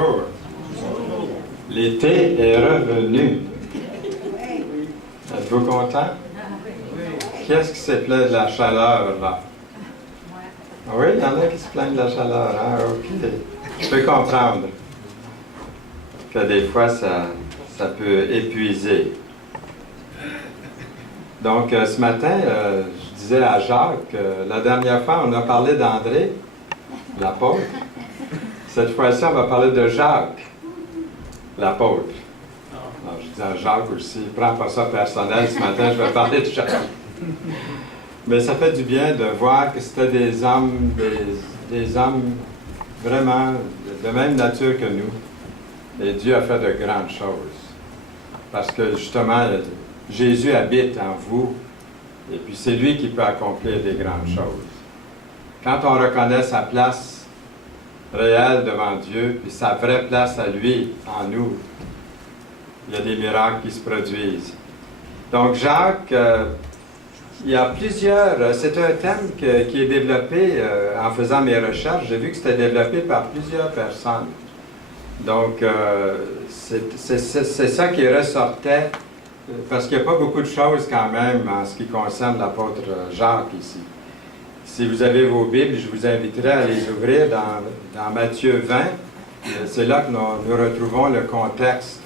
bonjour. L'été est revenu. Êtes-vous content? Qu'est-ce qui s'est plaint de la chaleur, là? Oui, il y en a qui se plaignent de la chaleur, hein? OK. Je peux comprendre que des fois, ça peut épuiser. Donc, ce matin, je disais à Jacques, la dernière fois, on a parlé d'André, l'apôtre. Cette fois-ci, on va parler de Jacques, l'apôtre. Alors, je dis à Jacques aussi, prends pas ça personnel, ce matin, je vais parler de Jacques. Mais ça fait du bien de voir que c'était des hommes vraiment de même nature que nous. Et Dieu a fait de grandes choses. Parce que justement, Jésus habite en vous, et puis c'est lui qui peut accomplir des grandes choses. Quand on reconnaît sa place réelle devant Dieu, puis sa vraie place à lui, en nous, il y a des miracles qui se produisent. Donc Jacques, il y a plusieurs, c'est un thème qui est développé en faisant mes recherches. J'ai vu que c'était développé par plusieurs personnes. Donc, c'est ça qui ressortait, parce qu'il n'y a pas beaucoup de choses quand même en ce qui concerne l'apôtre Jacques ici. Si vous avez vos Bibles, je vous inviterai à les ouvrir dans Matthieu 20. C'est là que nous retrouvons le contexte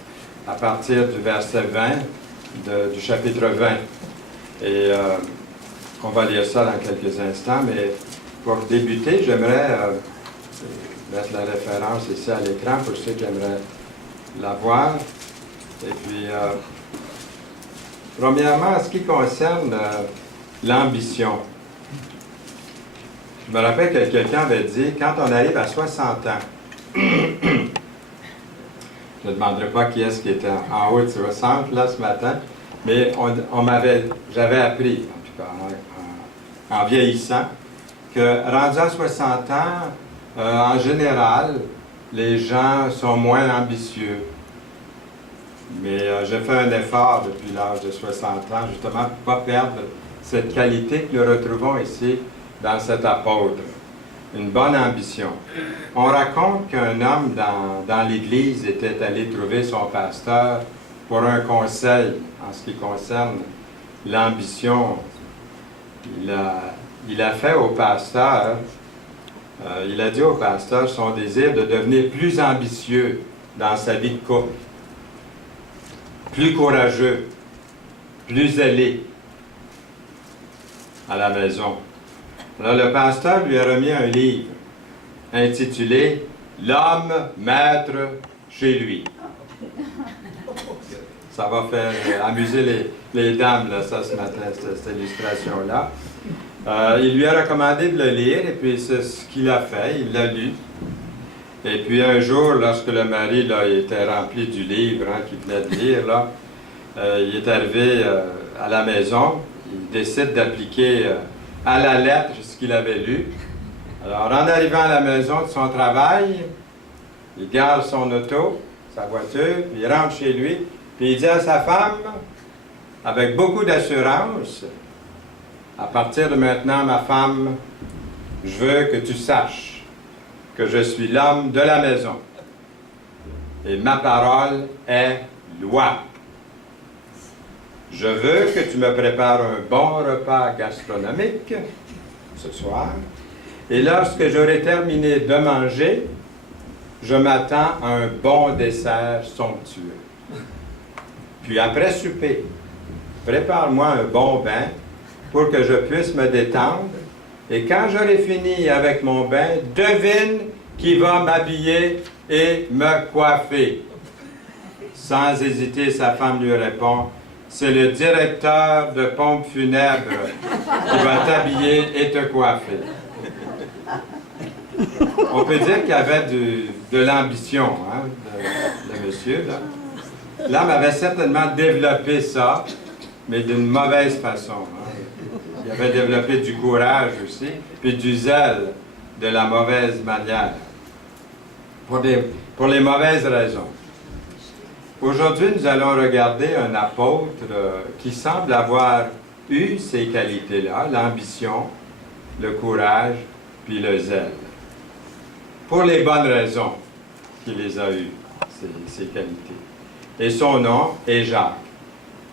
à partir du verset 20 du chapitre 20. Et on va lire ça dans quelques instants, mais pour débuter, j'aimerais mettre la référence ici à l'écran pour ceux qui aimeraient la voir. Et puis, premièrement, en ce qui concerne l'ambition, je me rappelle que quelqu'un avait dit, quand on arrive à 60 ans, je ne demanderai pas qui est-ce qui était en haut de 60 là ce matin, mais j'avais appris, en tout cas, en vieillissant, que rendu à 60 ans, en général, les gens sont moins ambitieux. Mais j'ai fait un effort depuis l'âge de 60 ans, justement, pour ne pas perdre cette qualité que nous retrouvons ici dans cet apôtre. Une bonne ambition. On raconte qu'un homme dans l'Église était allé trouver son pasteur pour un conseil en ce qui concerne l'ambition. Il a fait au pasteur, il a dit au pasteur son désir de devenir plus ambitieux dans sa vie de couple, plus courageux, plus zélé à la maison. Alors le pasteur lui a remis un livre intitulé « L'homme maître chez lui ». Ça va faire amuser les dames, là, ça, ce matin, cette illustration-là. Il lui a recommandé de le lire, et puis c'est ce qu'il a fait, il l'a lu. Et puis un jour, lorsque le mari là, était rempli du livre qu'il venait de lire, là, il est arrivé à la maison, il décide d'appliquer à la lettre ce qu'il avait lu. Alors, en arrivant à la maison de son travail, il garde son auto, sa voiture, puis il rentre chez lui, puis il dit à sa femme, avec beaucoup d'assurance, « À partir de maintenant, ma femme, je veux que tu saches que je suis l'homme de la maison. Et ma parole est loi. Je veux que tu me prépares un bon repas gastronomique ce soir. Et lorsque j'aurai terminé de manger, je m'attends à un bon dessert somptueux. Puis après souper, prépare-moi un bon bain pour que je puisse me détendre. Et quand j'aurai fini avec mon bain, devine qui va m'habiller et me coiffer. » Sans hésiter, sa femme lui répond, « C'est le directeur de pompe funèbre qui va t'habiller et te coiffer. » On peut dire qu'il y avait de l'ambition, hein, de monsieur, là. L'homme avait certainement développé ça, mais d'une mauvaise façon. Hein. Il avait développé du courage aussi, puis du zèle de la mauvaise manière, pour les mauvaises raisons. Aujourd'hui, nous allons regarder un apôtre qui semble avoir eu ces qualités-là, l'ambition, le courage, puis le zèle. Pour les bonnes raisons. qui les a eues, ces qualités. Et son nom est Jacques.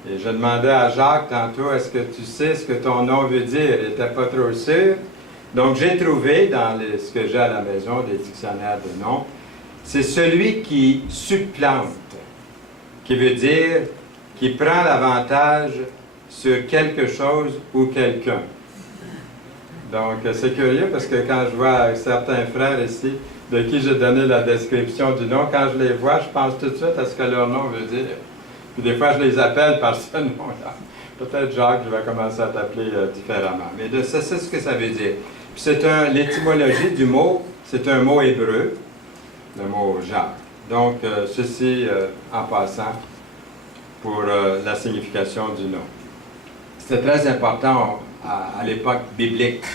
Et je demandais à Jacques tantôt, est-ce que tu sais ce que ton nom veut dire? Il n'était pas trop sûr. Donc j'ai trouvé dans ce que j'ai à la maison, des dictionnaires de noms, c'est celui qui supplante, qui veut dire qui prend l'avantage sur quelque chose ou quelqu'un. Donc c'est curieux parce que quand je vois certains frères ici, de qui j'ai donné la description du nom, quand je les vois, je pense tout de suite à ce que leur nom veut dire. Puis des fois, je les appelle par ce nom-là. Peut-être, Jacques, je vais commencer à t'appeler différemment. Mais c'est ce que ça veut dire. Puis c'est l'étymologie du mot, c'est un mot hébreu, le mot Jacques. Donc, ceci en passant pour la signification du nom. C'était très important à l'époque biblique.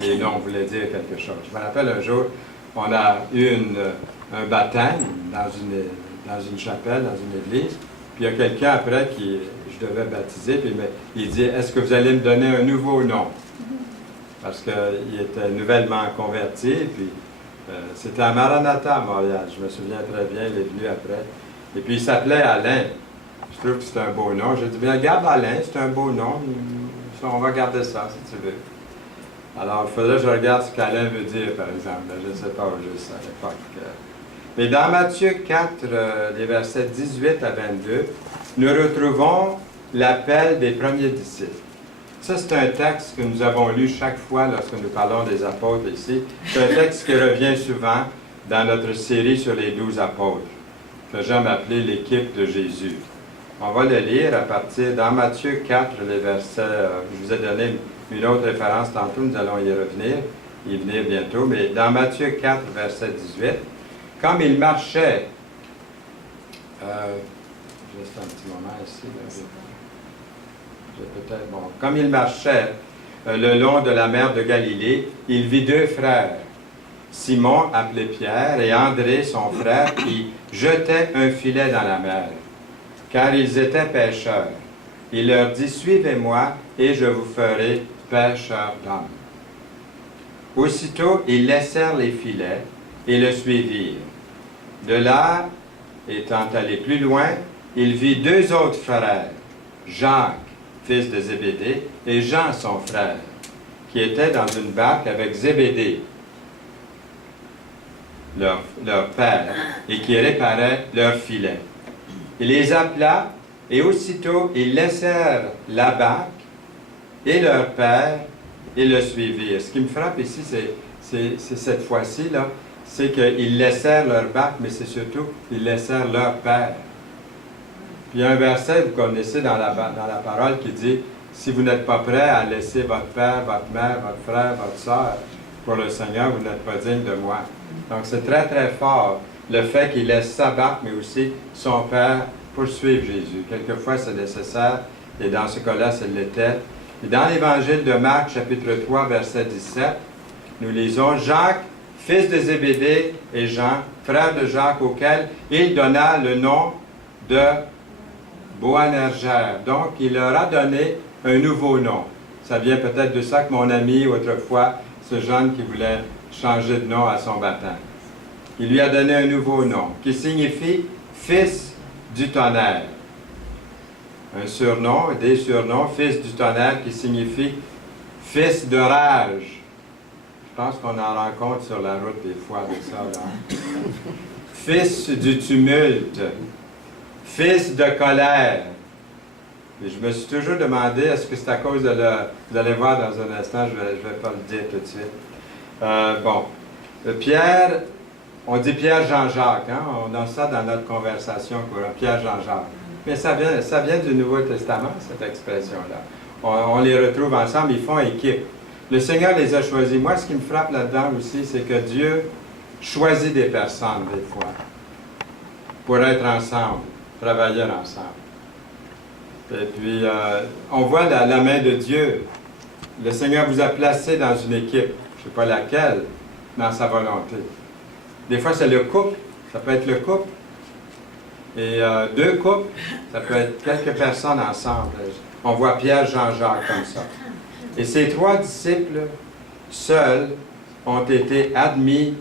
Les noms voulaient dire quelque chose. Je me rappelle un jour, on a eu un baptême dans une chapelle, dans une église. Puis il y a quelqu'un après qui je devais baptiser, puis il dit, est-ce que vous allez me donner un nouveau nom? Parce qu'il était nouvellement converti, puis c'était à Maranatha, à Montréal. Je me souviens très bien, il est venu après. Et puis il s'appelait Alain. Je trouve que c'est un beau nom. J'ai dit, bien, garde Alain, c'est un beau nom. On va garder ça, si tu veux. Alors, il faudrait que je regarde ce qu'Alain veut dire, par exemple. Je ne sais pas juste à l'époque. Mais dans Matthieu 4, les versets 18 à 22, nous retrouvons l'appel des premiers disciples. Ça, c'est un texte que nous avons lu chaque fois lorsque nous parlons des apôtres ici. C'est un texte qui revient souvent dans notre série sur les 12 apôtres, que j'aime appeler l'équipe de Jésus. On va le lire à partir, dans Matthieu 4, les versets, je vous ai donné une autre référence tantôt, nous allons y revenir, y venir bientôt, mais dans Matthieu 4, verset 18, comme il marchait, juste un petit moment ici, comme il marchait le long de la mer de Galilée, il vit deux frères, Simon appelé Pierre et André son frère, qui jetaient un filet dans la mer, car ils étaient pêcheurs. Il leur dit, suivez-moi et je vous ferai pêcheurs d'hommes. Aussitôt, ils laissèrent les filets et le suivirent. De là, étant allé plus loin, il vit deux autres frères, Jacques, fils de Zébédée, et Jean, son frère, qui étaient dans une barque avec Zébédée, leur père, et qui réparaient leurs filets. Il les appela, et aussitôt ils laissèrent la barque et leur père, et le suivirent. Ce qui me frappe ici, c'est cette fois-ci, là, c'est qu'ils laissèrent leur barque, mais c'est surtout qu'ils laissèrent leur père. Puis il y a un verset, vous connaissez dans la parole, qui dit, si vous n'êtes pas prêt à laisser votre père, votre mère, votre frère, votre soeur, pour le Seigneur, vous n'êtes pas digne de moi. Donc c'est très, très fort, le fait qu'il laisse sa barque, mais aussi son père, pour suivre Jésus. Quelquefois, c'est nécessaire, et dans ce cas-là, c'est l'était. Et dans l'Évangile de Marc, chapitre 3, verset 17, nous lisons, Jacques, fils de Zébédée, et Jean, frère de Jacques, auquel il donna le nom de Boanergère. Donc, il leur a donné un nouveau nom. Ça vient peut-être de ça que mon ami, autrefois, ce jeune qui voulait changer de nom à son baptême. Il lui a donné un nouveau nom, qui signifie « fils du tonnerre ». Un surnom, des surnoms, « fils du tonnerre » qui signifie « fils de rage ». Je pense qu'on en rencontre sur la route des fois de ça, là. « Fils du tumulte ». Fils de colère. Et je me suis toujours demandé, est-ce que c'est à cause de vous allez voir dans un instant, je vais pas le dire tout de suite. Pierre, on dit Pierre Jean-Jacques, hein? On a ça dans notre conversation, Pierre Jean-Jacques. Mais ça vient du Nouveau Testament, cette expression-là. On les retrouve ensemble, ils font équipe. Le Seigneur les a choisis. Moi, ce qui me frappe là-dedans aussi, c'est que Dieu choisit des personnes, des fois, pour être ensemble. Travailler ensemble. Et puis, on voit la main de Dieu. Le Seigneur vous a placé dans une équipe, je ne sais pas laquelle, dans sa volonté. Des fois, c'est le couple, ça peut être le couple. Et deux couples, ça peut être quelques personnes ensemble. On voit Pierre, Jean-Jacques comme ça. Et ces trois disciples, seuls, ont été admis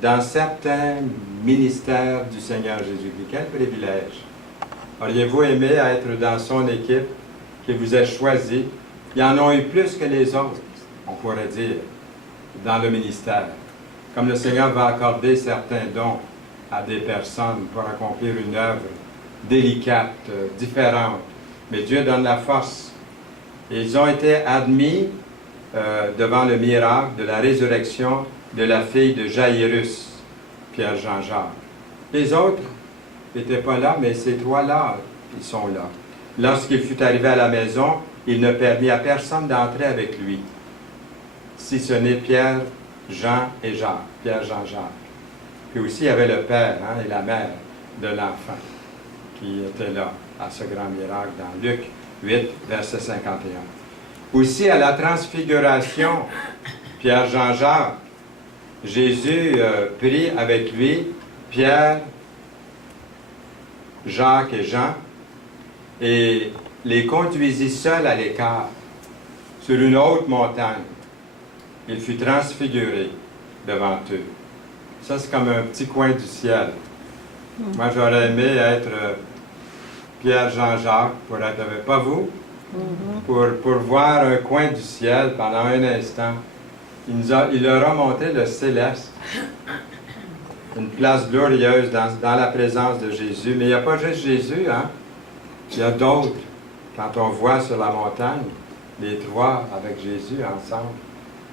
dans certains ministères du Seigneur Jésus-Christ. Quel privilège! Auriez-vous aimé être dans son équipe qui vous a choisi? Ils en ont eu plus que les autres, on pourrait dire, dans le ministère. Comme le Seigneur va accorder certains dons à des personnes pour accomplir une œuvre délicate, différente. Mais Dieu donne la force. Et ils ont été admis devant le miracle de la résurrection de la fille de Jaïrus, Pierre-Jean-Jacques. Les autres n'étaient pas là, mais ces trois-là, ils sont là. Lorsqu'il fut arrivé à la maison, il ne permit à personne d'entrer avec lui, si ce n'est Pierre, Jean et Jacques, Pierre, Jean, Jacques. Puis aussi, il y avait le père et la mère de l'enfant qui étaient là à ce grand miracle dans Luc 8, verset 51. Aussi, à la transfiguration, Pierre, Jean, Jacques, Jésus prit avec lui Pierre, Jacques et Jean et les conduisit seuls à l'écart sur une haute montagne. Il fut transfiguré devant eux. Ça, c'est comme un petit coin du ciel. Moi, j'aurais aimé être Pierre, Jean, Jacques, pour être avec, pas vous, pour voir un coin du ciel pendant un instant. Il leur a montré le céleste, une place glorieuse dans la présence de Jésus. Mais il n'y a pas juste Jésus, hein? Il y a d'autres. Quand on voit sur la montagne, les trois avec Jésus ensemble,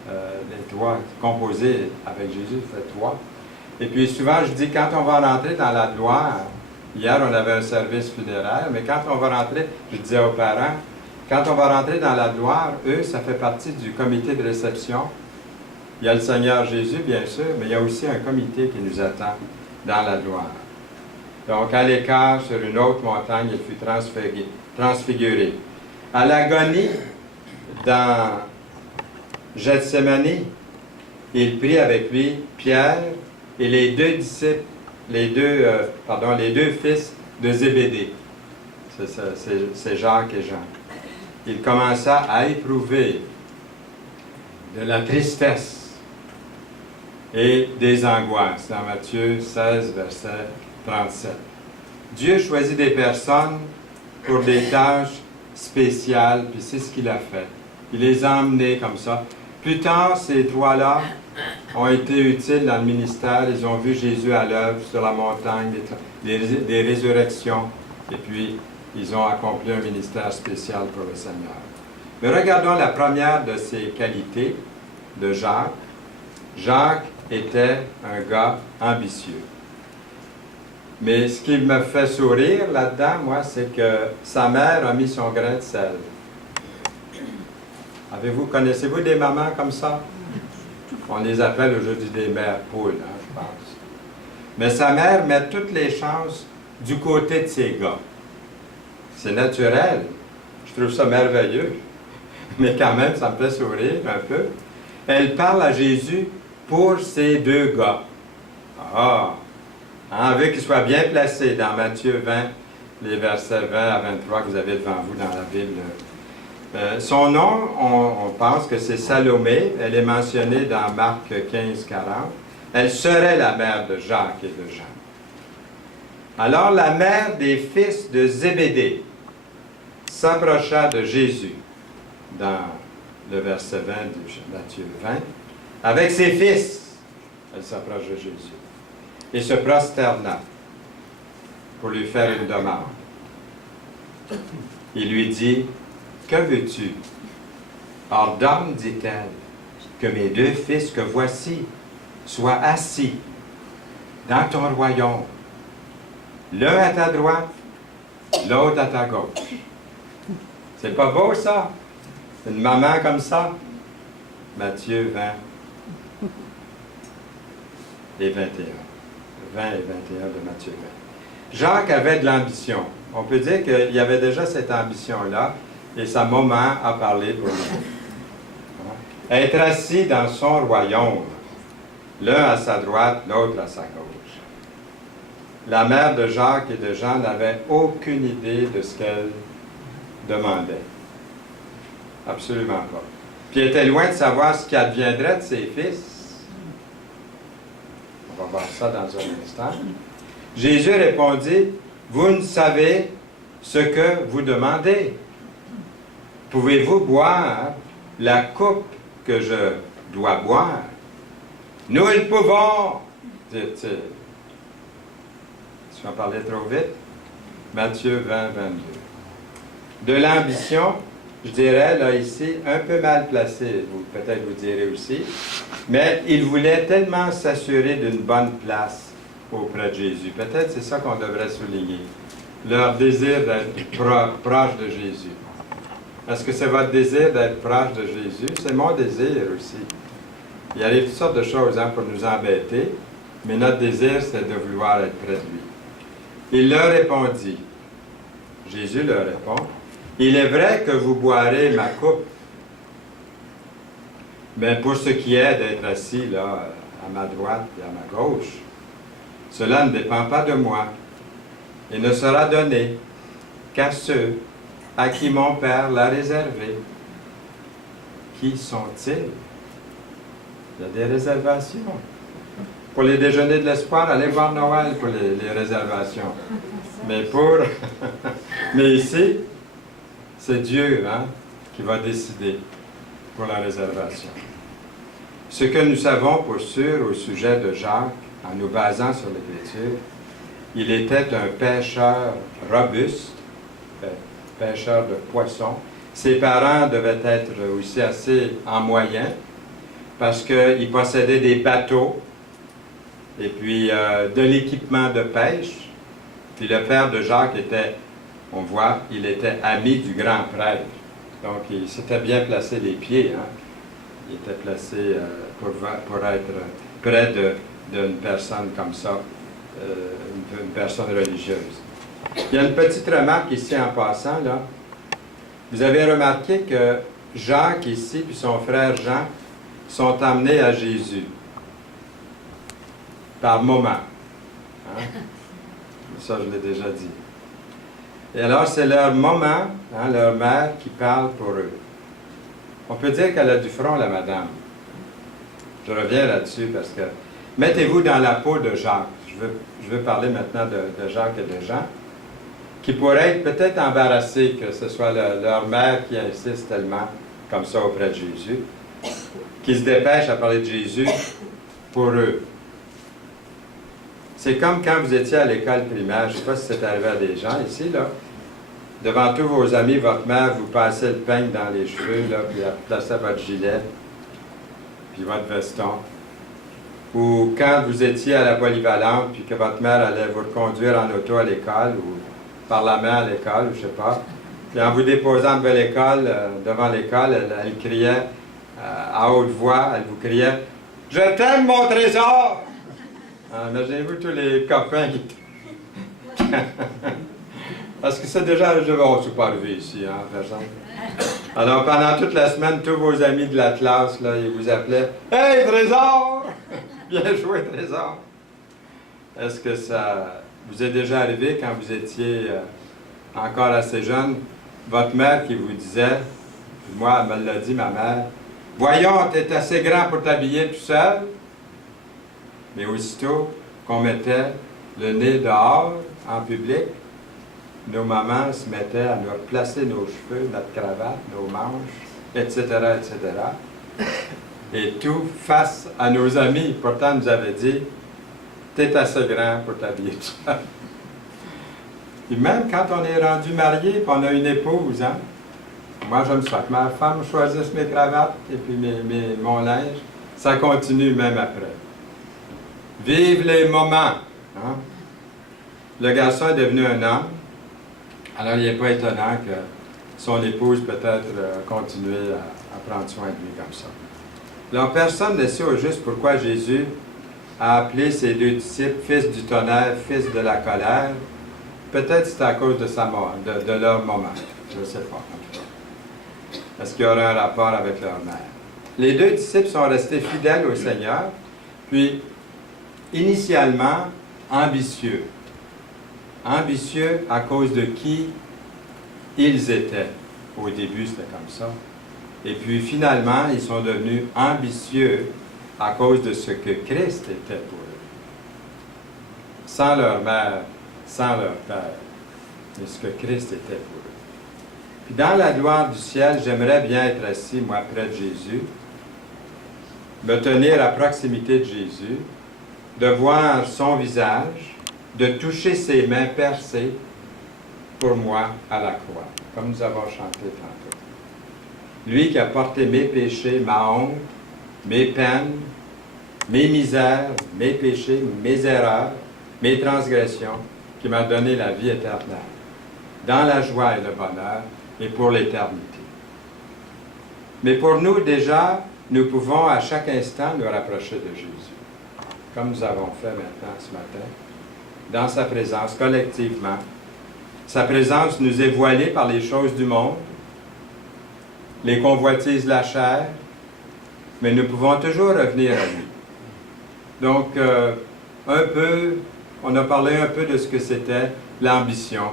les trois composés avec Jésus, ça fait trois. Et puis souvent, je dis, quand on va rentrer dans la gloire, hier on avait un service funéraire, mais quand on va rentrer, je disais aux parents, quand on va rentrer dans la gloire, eux, ça fait partie du comité de réception. Il y a le Seigneur Jésus, bien sûr, mais il y a aussi un comité qui nous attend dans la gloire. Donc, à l'écart, sur une autre montagne, il fut transfiguré. À l'agonie, dans Gethsémani, il prit avec lui Pierre et les deux disciples, les deux fils de Zébédée. C'est Jacques et Jean. Il commença à éprouver de la tristesse et des angoisses, dans Matthieu 16, verset 37. Dieu choisit des personnes pour des tâches spéciales, puis c'est ce qu'il a fait. Il les a emmenés comme ça. Plus tard, ces trois-là ont été utiles dans le ministère. Ils ont vu Jésus à l'œuvre sur la montagne, des résurrections, et puis ils ont accompli un ministère spécial pour le Seigneur. Mais regardons la première de ces qualités de Jacques. Jacques était un gars ambitieux. Mais ce qui me fait sourire là-dedans, moi, c'est que sa mère a mis son grain de sel. Connaissez-vous des mamans comme ça? On les appelle aujourd'hui des mères poules, je pense. Mais sa mère met toutes les chances du côté de ses gars. C'est naturel. Je trouve ça merveilleux. Mais quand même, ça me fait sourire un peu. Elle parle à Jésus pour ces deux gars. On veut qu'ils soient bien placés dans Matthieu 20, les versets 20 à 23 que vous avez devant vous dans la Bible. Son nom, on pense que c'est Salomé. Elle est mentionnée dans Marc 15, 40. Elle serait la mère de Jacques et de Jean. Alors la mère des fils de Zébédée s'approcha de Jésus dans le verset 20 de Matthieu 20. Avec ses fils, elle s'approche de Jésus et se prosterna pour lui faire une demande. Il lui dit, « Que veux-tu? Ordonne, dit-elle, que mes deux fils que voici soient assis dans ton royaume, l'un à ta droite, l'autre à ta gauche. » C'est pas beau, ça? Une maman comme ça? Matthieu 20 et 21. 20 et 21 de Matthieu 20. Jacques avait de l'ambition. On peut dire qu'il y avait déjà cette ambition-là, et sa maman a parlé pour lui. Être assis dans son royaume, l'un à sa droite, l'autre à sa gauche. La mère de Jacques et de Jean n'avait aucune idée de ce qu'elle demandait. Absolument pas. Puis elle était loin de savoir ce qui adviendrait de ses fils. On va voir ça dans un instant. Jésus répondit, « Vous ne savez ce que vous demandez. Pouvez-vous boire la coupe que je dois boire? » Nous le pouvons, dit-il. Je vais parler trop vite. Matthieu 20, 22. De l'ambition, je dirais, là, ici, un peu mal placée, peut-être vous direz aussi, mais il voulait tellement s'assurer d'une bonne place auprès de Jésus. Peut-être c'est ça qu'on devrait souligner. Leur désir d'être proche de Jésus. Est-ce que c'est votre désir d'être proche de Jésus? C'est mon désir aussi. Il arrive toutes sortes de choses pour nous embêter, mais notre désir, c'est de vouloir être près de lui. Il leur répondit, Jésus leur répond, « Il est vrai que vous boirez ma coupe, mais pour ce qui est d'être assis là, à ma droite et à ma gauche, cela ne dépend pas de moi et ne sera donné qu'à ceux à qui mon Père l'a réservé. » Qui sont-ils? Il y a des réservations. Pour les déjeuners de l'espoir, allez voir Noël pour les réservations. Mais mais ici, c'est Dieu qui va décider pour la réservation. Ce que nous savons pour sûr au sujet de Jacques, en nous basant sur l'Écriture, il était un pêcheur robuste, pêcheur de poissons. Ses parents devaient être aussi assez en moyen, parce qu'il possédait des bateaux, et puis de l'équipement de pêche. Puis le père de Jacques était, on voit, il était ami du grand prêtre. Donc il s'était bien placé les pieds. Il était placé pour être près d'une personne comme ça, une personne religieuse. Il y a une petite remarque ici en passant, là. Vous avez remarqué que Jacques ici, puis son frère Jean, sont amenés à Jésus. Par moment. Ça, je l'ai déjà dit. Et alors, c'est leur moment, leur mère, qui parle pour eux. On peut dire qu'elle a du front, la madame. Je reviens là-dessus parce que... Mettez-vous dans la peau de Jacques. Je veux parler maintenant de Jacques et de Jean, qui pourraient être peut-être embarrassés que ce soit leur mère qui insiste tellement comme ça auprès de Jésus, qui se dépêche à parler de Jésus pour eux. C'est comme quand vous étiez à l'école primaire, je ne sais pas si c'est arrivé à des gens ici, là. Devant tous vos amis, votre mère vous passait le peigne dans les cheveux, là, puis elle plaçait votre gilet, puis votre veston. Ou quand vous étiez à la polyvalente, puis que votre mère allait vous conduire en auto à l'école, ou par la main à l'école, ou je ne sais pas. Puis en vous déposant devant l'école, elle criait à haute voix, elle vous criait « Je t'aime, mon trésor! » Imaginez-vous tous les copains qui... Parce que c'est déjà... On ne s'est pas levé ici, personne. Alors, pendant toute la semaine, tous vos amis de la classe, là, ils vous appelaient « Hey, trésor! Bien joué, trésor! » Est-ce que ça vous est déjà arrivé quand vous étiez encore assez jeune, votre mère qui vous disait, moi, elle me l'a dit, ma mère, « Voyons, tu es assez grand pour t'habiller tout seul. » Mais aussitôt qu'on mettait le nez dehors, en public, nos mamans se mettaient à nous replacer nos cheveux, notre cravate, nos manches, etc., etc. Et tout face à nos amis. Pourtant, nous avait dit, « T'es assez grand pour t'habiller tout seul. » Et même quand on est rendu marié, puis on a une épouse, moi j'aime ça, que ma femme choisisse mes cravates et puis mon linge, ça continue même après. Vive les moments! Le garçon est devenu un homme, alors il n'est pas étonnant que son épouse peut-être continue à prendre soin de lui comme ça. Alors personne ne sait au juste pourquoi Jésus a appelé ses deux disciples fils du tonnerre, fils de la colère. Peut-être c'est à cause de leur moment. Je ne sais pas, en tout cas. Est-ce qu'il y aurait un rapport avec leur mère? Les deux disciples sont restés fidèles au Seigneur, puis initialement ambitieux. Ambitieux à cause de qui ils étaient. Au début, c'était comme ça. Et puis finalement, ils sont devenus ambitieux à cause de ce que Christ était pour eux. sans leur mère, sans leur père, mais ce que Christ était pour eux. Puis dans la gloire du ciel, j'aimerais bien être assis, moi, près de Jésus, me tenir à proximité de Jésus, de voir son visage, de toucher ses mains percées pour moi à la croix, comme nous avons chanté tantôt. Lui qui a porté mes péchés, ma honte, mes peines, mes misères, mes péchés, mes erreurs, mes transgressions, qui m'a donné la vie éternelle, dans la joie et le bonheur, et pour l'éternité. Mais pour nous, déjà, nous pouvons à chaque instant nous rapprocher de Jésus, comme nous avons fait maintenant ce matin, dans sa présence, collectivement. Sa présence nous est voilée par les choses du monde, les convoitises de la chair, mais nous pouvons toujours revenir à lui. Donc, on a parlé un peu de ce que c'était l'ambition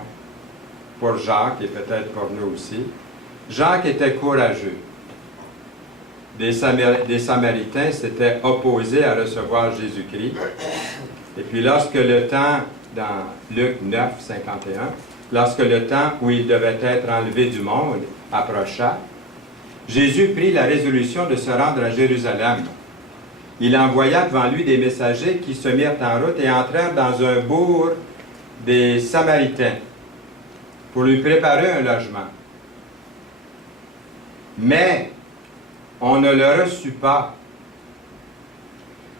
pour Jacques et peut-être pour nous aussi. Jacques était courageux. Des Samaritains s'étaient opposés à recevoir Jésus-Christ. Et puis lorsque le temps, dans Luc 9, 51, lorsque le temps où il devait être enlevé du monde approcha, Jésus prit la résolution de se rendre à Jérusalem. Il envoya devant lui des messagers qui se mirent en route et entrèrent dans un bourg des Samaritains pour lui préparer un logement. Mais on ne le reçut pas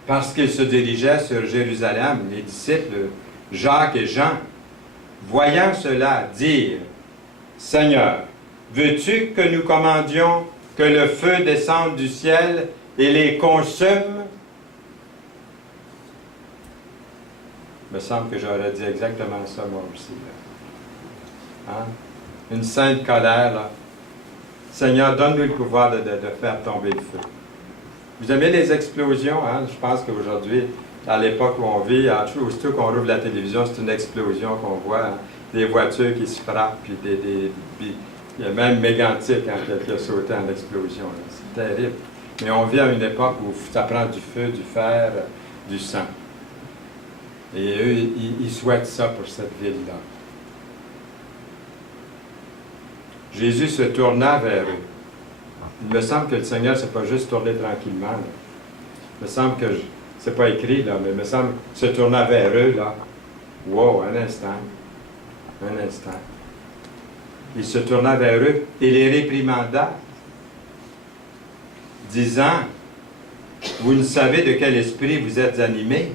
parce qu'il se dirigeait sur Jérusalem. Les disciples Jacques et Jean, voyant cela, dirent: « Seigneur, veux-tu que nous commandions que le feu descende du ciel et les consume? » Il me semble que j'aurais dit exactement ça moi aussi. Hein? Une sainte colère, là. Seigneur, donne-nous le pouvoir de faire tomber le feu. Vous aimez les explosions, hein? Je pense qu'aujourd'hui, à l'époque où on vit, aussitôt qu'on rouvre la télévision, c'est une explosion qu'on voit. Hein? Des voitures qui se frappent, puis il y a même Mégantic hein, qui a sauté en explosion. C'est terrible. Mais on vit à une époque où ça prend du feu, du fer, du sang. Et eux, ils souhaitent ça pour cette ville-là. Jésus se tourna vers eux. Il me semble que le Seigneur ne s'est pas juste tourné tranquillement. Là. Il me semble que, c'est pas écrit, là, mais il me semble se tourna vers eux, là. Wow, un instant. Un instant. Il se tourna vers eux et les réprimanda, disant: « Vous ne savez de quel esprit vous êtes animés. »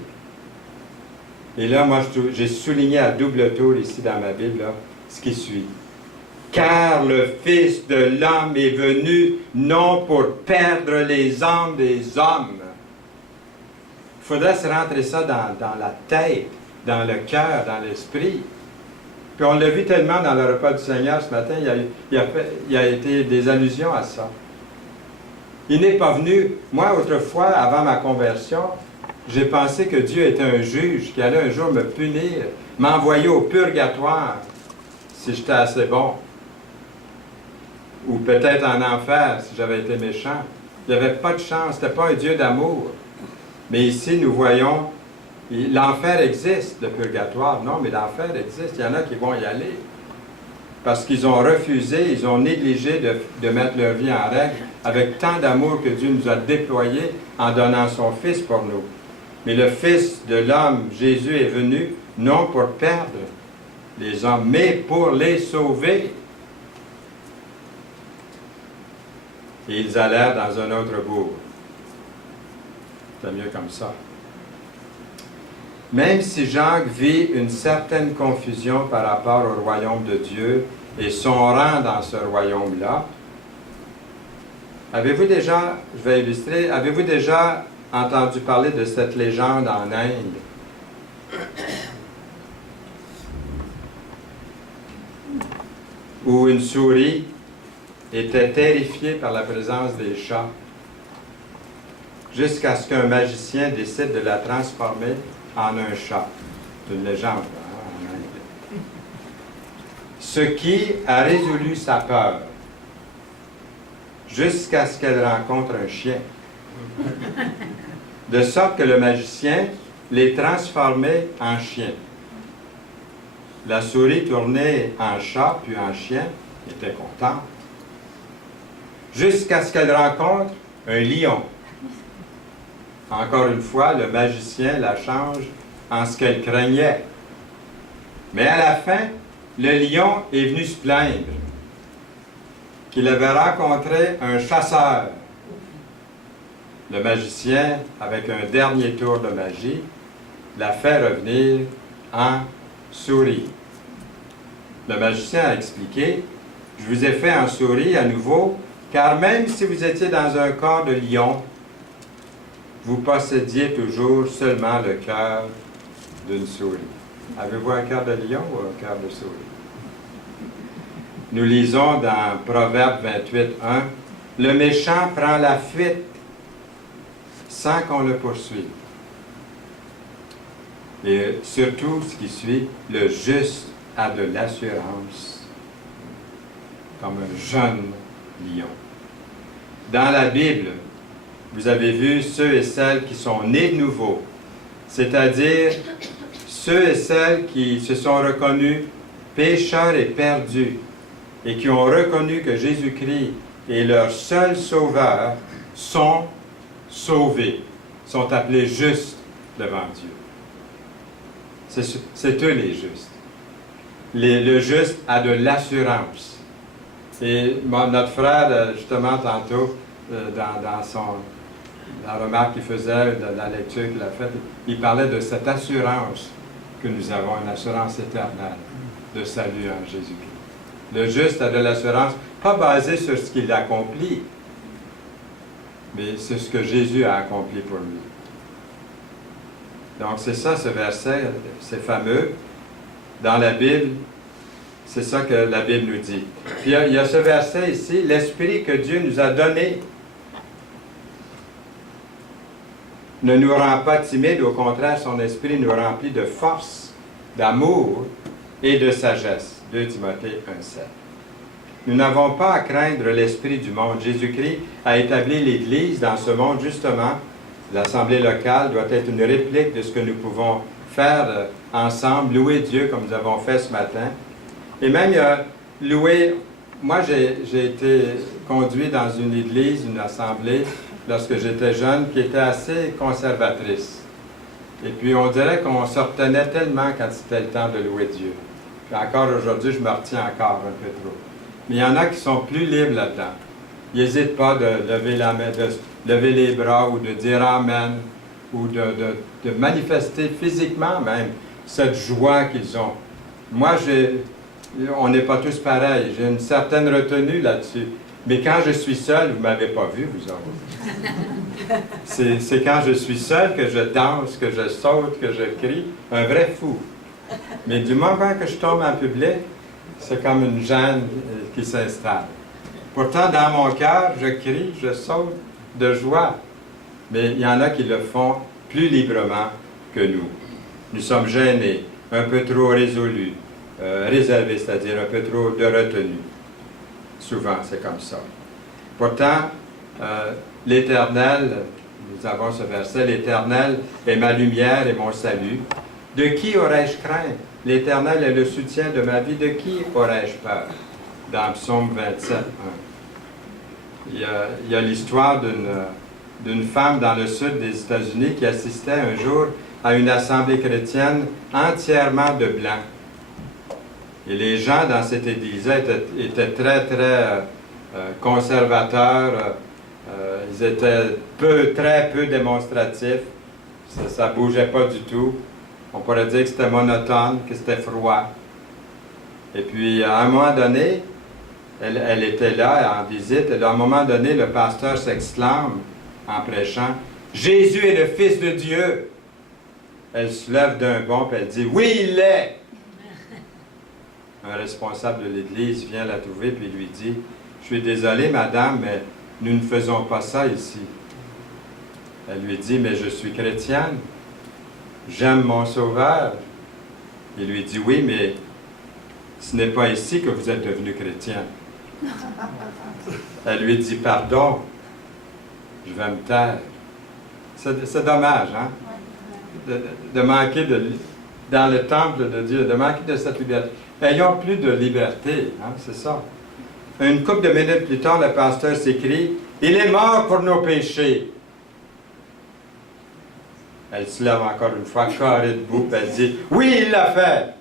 Et là, moi, j'ai souligné à double tour ici dans ma Bible, là, ce qui suit. « Car le Fils de l'homme est venu non pour perdre les âmes des hommes. » Il faudrait se rentrer ça dans la tête, dans le cœur, dans l'esprit. Puis on l'a vu tellement dans le repas du Seigneur ce matin, il y a été des allusions à ça. Il n'est pas venu, moi autrefois, avant ma conversion, j'ai pensé que Dieu était un juge qui allait un jour me punir, m'envoyer au purgatoire si j'étais assez bon. Ou peut-être en enfer si j'avais été méchant. Il n'y avait pas de chance, ce n'était pas un Dieu d'amour. Mais ici, nous voyons, l'enfer existe, le purgatoire. Non, mais l'enfer existe, il y en a qui vont y aller. Parce qu'ils ont refusé, ils ont négligé de mettre leur vie en règle avec tant d'amour que Dieu nous a déployé en donnant son Fils pour nous. Mais le Fils de l'homme, Jésus, est venu non pour perdre les hommes, mais pour les sauver. Et ils allèrent dans un autre bourg. C'est mieux comme ça. Même si Jacques vit une certaine confusion par rapport au royaume de Dieu et son rang dans ce royaume-là, avez-vous déjà, je vais illustrer, avez-vous déjà entendu parler de cette légende en Inde? Où une souris était terrifiée par la présence des chats, jusqu'à ce qu'un magicien décide de la transformer en un chat. C'est une légende, hein, en Inde. Ce qui a résolu sa peur, jusqu'à ce qu'elle rencontre un chien. De sorte que le magicien les transformer en chiens. La souris tournée en chat puis en chien était contente. Jusqu'à ce qu'elle rencontre un lion. Encore une fois, le magicien la change en ce qu'elle craignait. Mais à la fin, le lion est venu se plaindre qu'il avait rencontré un chasseur. Le magicien, avec un dernier tour de magie, la fait revenir en souris. Le magicien a expliqué, « Je vous ai fait en souris à nouveau, car même si vous étiez dans un corps de lion, vous possédiez toujours seulement le cœur d'une souris. » Avez-vous un cœur de lion ou un cœur de souris? Nous lisons dans Proverbe 28:1, « Le méchant prend la fuite sans qu'on le poursuive. » Et surtout, ce qui suit, le juste a de l'assurance, comme un jeune lion. Dans la Bible, vous avez vu ceux et celles qui sont nés de nouveau, c'est-à-dire ceux et celles qui se sont reconnus pécheurs et perdus, et qui ont reconnu que Jésus-Christ est leur seul sauveur, sont sauvés, sont appelés justes devant Dieu. C'est eux les justes. Le juste a de l'assurance. Et notre frère, justement, tantôt, dans la remarque qu'il faisait, de la lecture qu'il a faite, il parlait de cette assurance que nous avons, une assurance éternelle de salut en Jésus-Christ. Le juste a de l'assurance, pas basée sur ce qu'il accomplit, mais c'est ce que Jésus a accompli pour lui. Donc c'est ça, ce verset, c'est fameux. Dans la Bible, c'est ça que la Bible nous dit. Puis il y a ce verset ici, l'Esprit que Dieu nous a donné ne nous rend pas timides, au contraire, son Esprit nous remplit de force, d'amour et de sagesse. 2 Timothée 1:7. Nous n'avons pas à craindre l'esprit du monde. Jésus-Christ a établi l'Église dans ce monde, justement. L'Assemblée locale doit être une réplique de ce que nous pouvons faire ensemble, louer Dieu comme nous avons fait ce matin. Et même, il y a loué... Moi, j'ai été conduit dans une église, une assemblée, lorsque j'étais jeune, qui était assez conservatrice. Et puis, on dirait qu'on se retenait tellement quand c'était le temps de louer Dieu. Puis encore aujourd'hui, je me retiens encore un peu trop. Mais il y en a qui sont plus libres là-dedans. Ils n'hésitent pas de lever la main, de lever les bras ou de dire Amen, ou de manifester physiquement même cette joie qu'ils ont. Moi, on n'est pas tous pareils. J'ai une certaine retenue là-dessus. Mais quand je suis seul, vous ne m'avez pas vu, vous autres. C'est quand je suis seul que je danse, que je saute, que je crie. Un vrai fou. Mais du moment que je tombe en public, c'est comme une gêne qui s'installe. Pourtant, dans mon cœur, je crie, je saute de joie. Mais il y en a qui le font plus librement que nous. Nous sommes gênés, un peu trop résolus, réservés, c'est-à-dire un peu trop de retenue. Souvent, c'est comme ça. Pourtant, l'Éternel, nous avons ce verset, l'Éternel est ma lumière et mon salut. De qui aurais-je crainte? L'Éternel est le soutien de ma vie. De qui aurais-je peur? Dans Psaume 27, 1. Il y a l'histoire d'une femme dans le sud des États-Unis qui assistait un jour à une assemblée chrétienne entièrement de blancs. Et les gens dans cette église-là étaient très, très conservateurs. Ils étaient très peu démonstratifs. Ça ne bougeait pas du tout. On pourrait dire que c'était monotone, que c'était froid. Et puis, à un moment donné, elle était là en visite, et à un moment donné, le pasteur s'exclame en prêchant, « Jésus est le Fils de Dieu! » Elle se lève d'un bond, et elle dit, « Oui, il l'est! » Un responsable de l'Église vient la trouver, puis lui dit, « Je suis désolé, madame, mais nous ne faisons pas ça ici. » Elle lui dit, « Mais je suis chrétienne. J'aime mon Sauveur. » Il lui dit, « Oui, mais ce n'est pas ici que vous êtes devenu chrétien. » Elle lui dit, « Pardon, je vais me taire. » C'est dommage, hein? de manquer dans le temple de Dieu, de manquer de cette liberté. Ayons plus de liberté, hein, c'est ça. Une couple de minutes plus tard, le pasteur s'écrie « Il est mort pour nos péchés ». Elle se lève encore une fois, carrée debout, puis elle dit « Oui, il l'a fait ».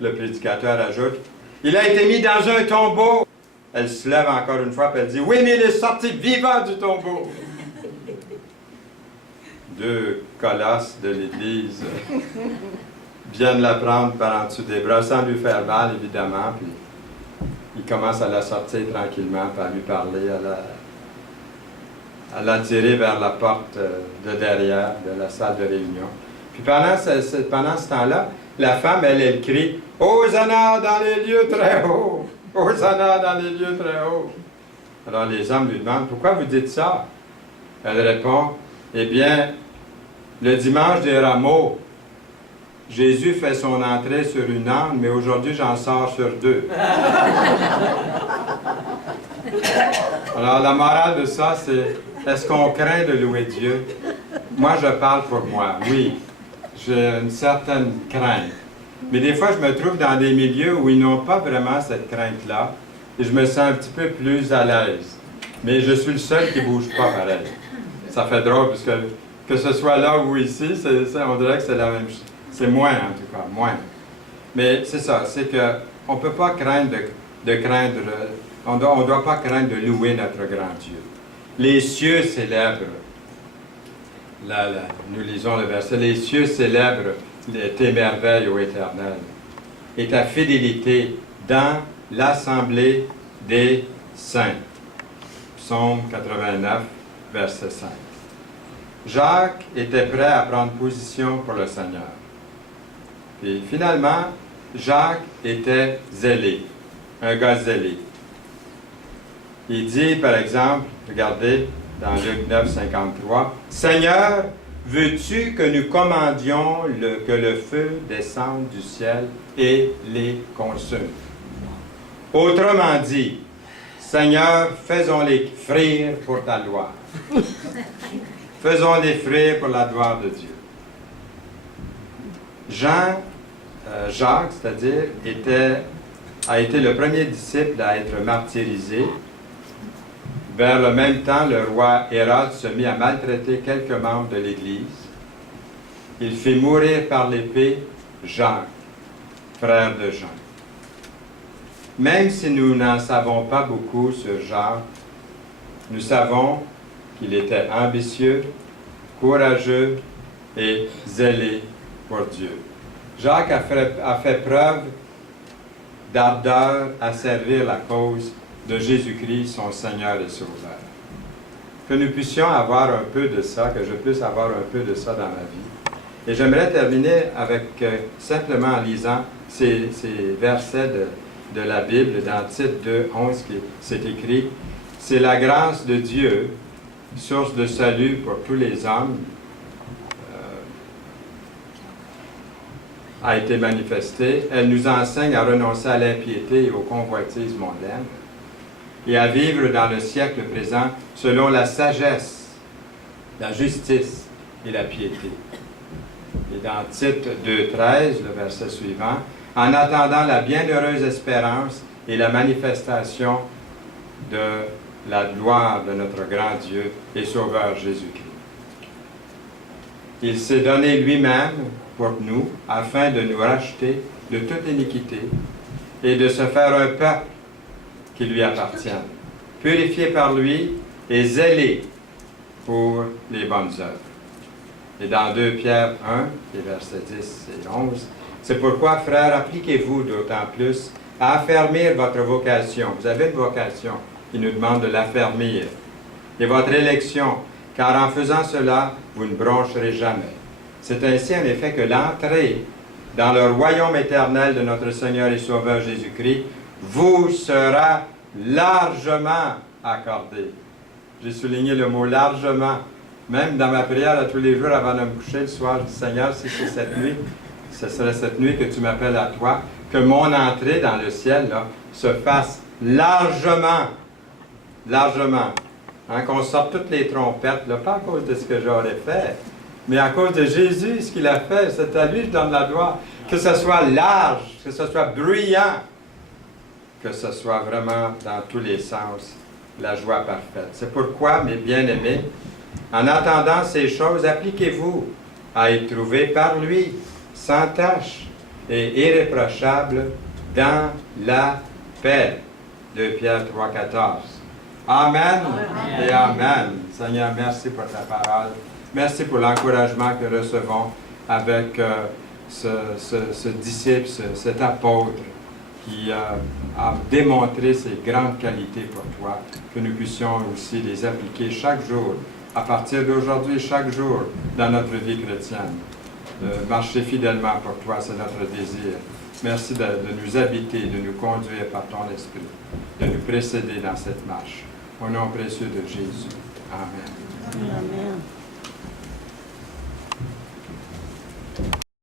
Le prédicateur ajoute « Il a été mis dans un tombeau ». Elle se lève encore une fois, puis elle dit « Oui, mais il est sorti vivant du tombeau ». Deux colosses de l'Église viennent la prendre par en dessous des bras, sans lui faire mal, évidemment, puis il commence à la sortir tranquillement, puis à lui parler, à l'attirer vers la porte de derrière, de la salle de réunion. Puis pendant ce temps-là, la femme, elle crie « Hosanna dans les lieux très hauts! Hosanna dans les lieux très hauts! » Alors les hommes lui demandent « Pourquoi vous dites ça? » Elle répond « Eh bien, le dimanche des rameaux, Jésus fait son entrée sur une âne, mais aujourd'hui, j'en sors sur deux. » Alors, la morale de ça, c'est, est-ce qu'on craint de louer Dieu? Moi, je parle pour moi, oui. J'ai une certaine crainte. Mais des fois, je me trouve dans des milieux où ils n'ont pas vraiment cette crainte-là, et je me sens un petit peu plus à l'aise. Mais je suis le seul qui ne bouge pas pareil. Ça fait drôle, parce que ce soit là ou ici, on dirait que c'est la même chose. C'est moins, en tout cas, moins. Mais c'est ça, c'est qu'on ne peut pas craindre on ne doit pas craindre de louer notre grand Dieu. Les cieux célèbrent, nous lisons le verset, les cieux célèbrent tes merveilles, ô Éternel, et ta fidélité dans l'assemblée des saints. Psaume 89, verset 5. Jacques était prêt à prendre position pour le Seigneur. Et finalement, Jacques était zélé, un gars zélé. Il dit, par exemple, regardez, dans Luc 9, 53, « Seigneur, veux-tu que nous commandions que le feu descende du ciel et les consume? » Autrement dit, « Seigneur, faisons-les frire pour ta gloire. » Faisons-les frire pour la gloire de Dieu. Jacques, c'est-à-dire, a été le premier disciple à être martyrisé. Vers le même temps, le roi Hérode se mit à maltraiter quelques membres de l'Église. Il fit mourir par l'épée Jacques, frère de Jean. Même si nous n'en savons pas beaucoup sur Jacques, nous savons qu'il était ambitieux, courageux et zélé pour Dieu. Jacques a fait preuve d'ardeur à servir la cause de Jésus-Christ, son Seigneur et Sauveur. Que nous puissions avoir un peu de ça, que je puisse avoir un peu de ça dans ma vie. Et j'aimerais terminer avec simplement en lisant ces versets de la Bible, dans Tite 2, 11, qui c'est écrit « C'est la grâce de Dieu, source de salut pour tous les hommes, a été manifestée. Elle nous enseigne à renoncer à l'impiété et aux convoitises mondaines et à vivre dans le siècle présent selon la sagesse, la justice et la piété. » Et dans Tite 2,13, le verset suivant, « En attendant la bienheureuse espérance et la manifestation de la gloire de notre grand Dieu et Sauveur Jésus-Christ. » Il s'est donné lui-même pour nous, afin de nous racheter de toute iniquité et de se faire un peuple qui lui appartienne, purifié par lui et zélé pour les bonnes œuvres. Et dans 2 Pierre 1, les versets 10 et 11, « C'est pourquoi, frères, appliquez-vous d'autant plus à affermir votre vocation. » Vous avez une vocation, il nous demande de l'affermir. « Et votre élection, car en faisant cela, vous ne broncherez jamais. » C'est ainsi, en effet, que l'entrée dans le royaume éternel de notre Seigneur et Sauveur Jésus-Christ vous sera largement accordée. J'ai souligné le mot « largement ». Même dans ma prière à tous les jours avant de me coucher, le soir, je dis « Seigneur, si c'est cette nuit, ce serait cette nuit que tu m'appelles à toi, que mon entrée dans le ciel là, se fasse largement, largement. Hein, qu'on sorte toutes les trompettes, là, pas à cause de ce que j'aurais fait, Mais à cause de Jésus, ce qu'il a fait, c'est à lui que je donne la gloire. Que ce soit large, que ce soit bruyant, que ce soit vraiment dans tous les sens, la joie parfaite. C'est pourquoi, mes bien-aimés, en entendant ces choses, appliquez-vous à être trouvés par lui, sans tache et irréprochable, dans la paix. 2 Pierre 3,14. Amen, et Amen. Seigneur, merci pour ta parole. Merci pour l'encouragement que nous recevons avec ce disciple, cet apôtre qui a démontré ses grandes qualités pour toi, que nous puissions aussi les appliquer chaque jour, à partir d'aujourd'hui, chaque jour, dans notre vie chrétienne. Marcher fidèlement pour toi, c'est notre désir. Merci de nous habiter, de nous conduire par ton esprit, de nous précéder dans cette marche. Au nom précieux de Jésus. Amen. Amen.